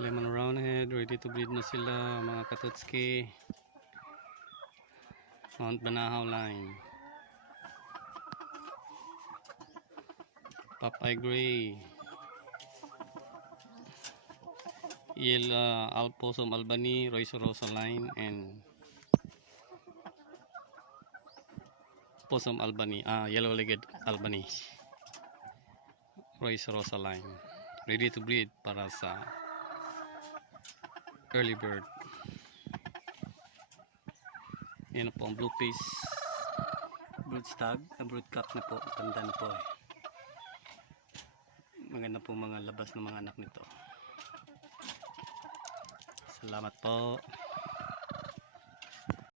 Lemon roundhead, ready to breed na sila mga katutski. Mount Banahaw line. Popeye Gray. Alposum Albany, Royce Rosa line, and Possum Albany, yellow-legged Albany. Royce Rosa line. Ready to breed para sa early bird. Yan po ang blue face brood stag, brood cup na po, tanda na po eh. Maganda po mga labas ng mga anak nito. Salamat po.